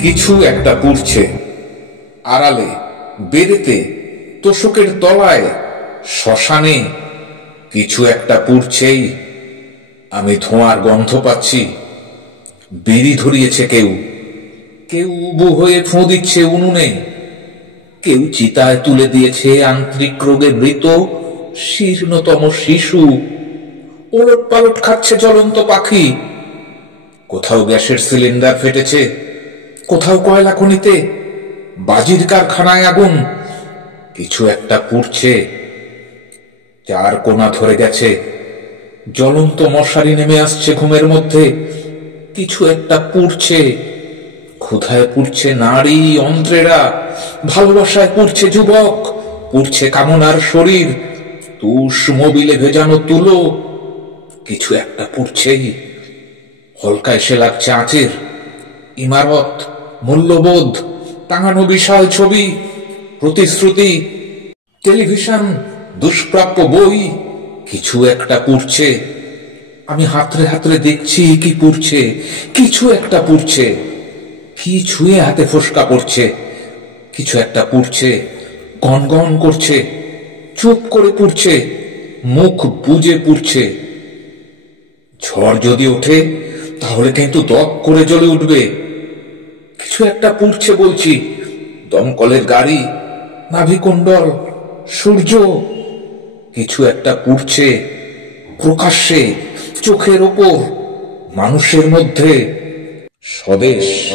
কিছু একটা পুড়ছে, আড়ালে, বেড়েতে, তোষকের তলায়, শ্মশানে কিছু একটা পুড়ছেই। আমি ধোঁয়ার গন্ধ পাচ্ছি। বিড়ি ধরিয়েছে কেউ, কেউ উবু হয়ে ফোঁ দিচ্ছে উনুনে, কেউ চিতায় তুলে দিয়েছে আন্তরিক রোগে মৃত শীর্ণতম শিশু। ওলট পালট খাচ্ছে জ্বলন্ত পাখি। কোথাও গ্যাসের সিলিন্ডার ফেটেছে, কোথাও কয়লা খনিতে, বাজির কারখানায় আগুন। কিছু একটা পুড়ছে। চার কোনা ধরে গেছে, জ্বলন্ত মশারি নেমে আসছে ঘুমের মধ্যে। কিছু একটা পুড়ছে। ক্ষুধায় পুড়ছে নারী অন্ত্রেরা, ভালোবাসায় পুড়ছে যুবক, পুড়ছে কামনার শরীর, তুষ মোবিলে ভেজানো তুলো। কিছু একটা পুড়ছেই। হলকা এসে লাগছে আঁচের, ইমারত, মূল্যবোধ, টাঙানো বিশাল ছবি, প্রতিশ্রুতি, টেলিভিশন, দুষ্প্রাপ্য বই। কিছু একটা পুড়ছে। আমি হাতড়ে হাতড়ে দেখছি কি পুড়ছে। কিছু একটা পুড়ছে। কি ছুঁয়ে হাতে ফোসকা পড়ছে। কিছু একটা পুড়ছে, গনগন করছে, চুপ করে পুড়ছে, মুখ বুজে পুড়ছে। ঝড় যদি ওঠে তাহলে কিন্তু দপ করে জ্বলে উঠবে। কিছু একটা পুড়ছে বলছি। দমকলের গাড়ি, নাভিকুণ্ডল, সূর্য। কিছু একটা পুড়ছে, প্রকাশ্যে, চোখের ওপর, মানুষের মধ্যে। স্বদেশ।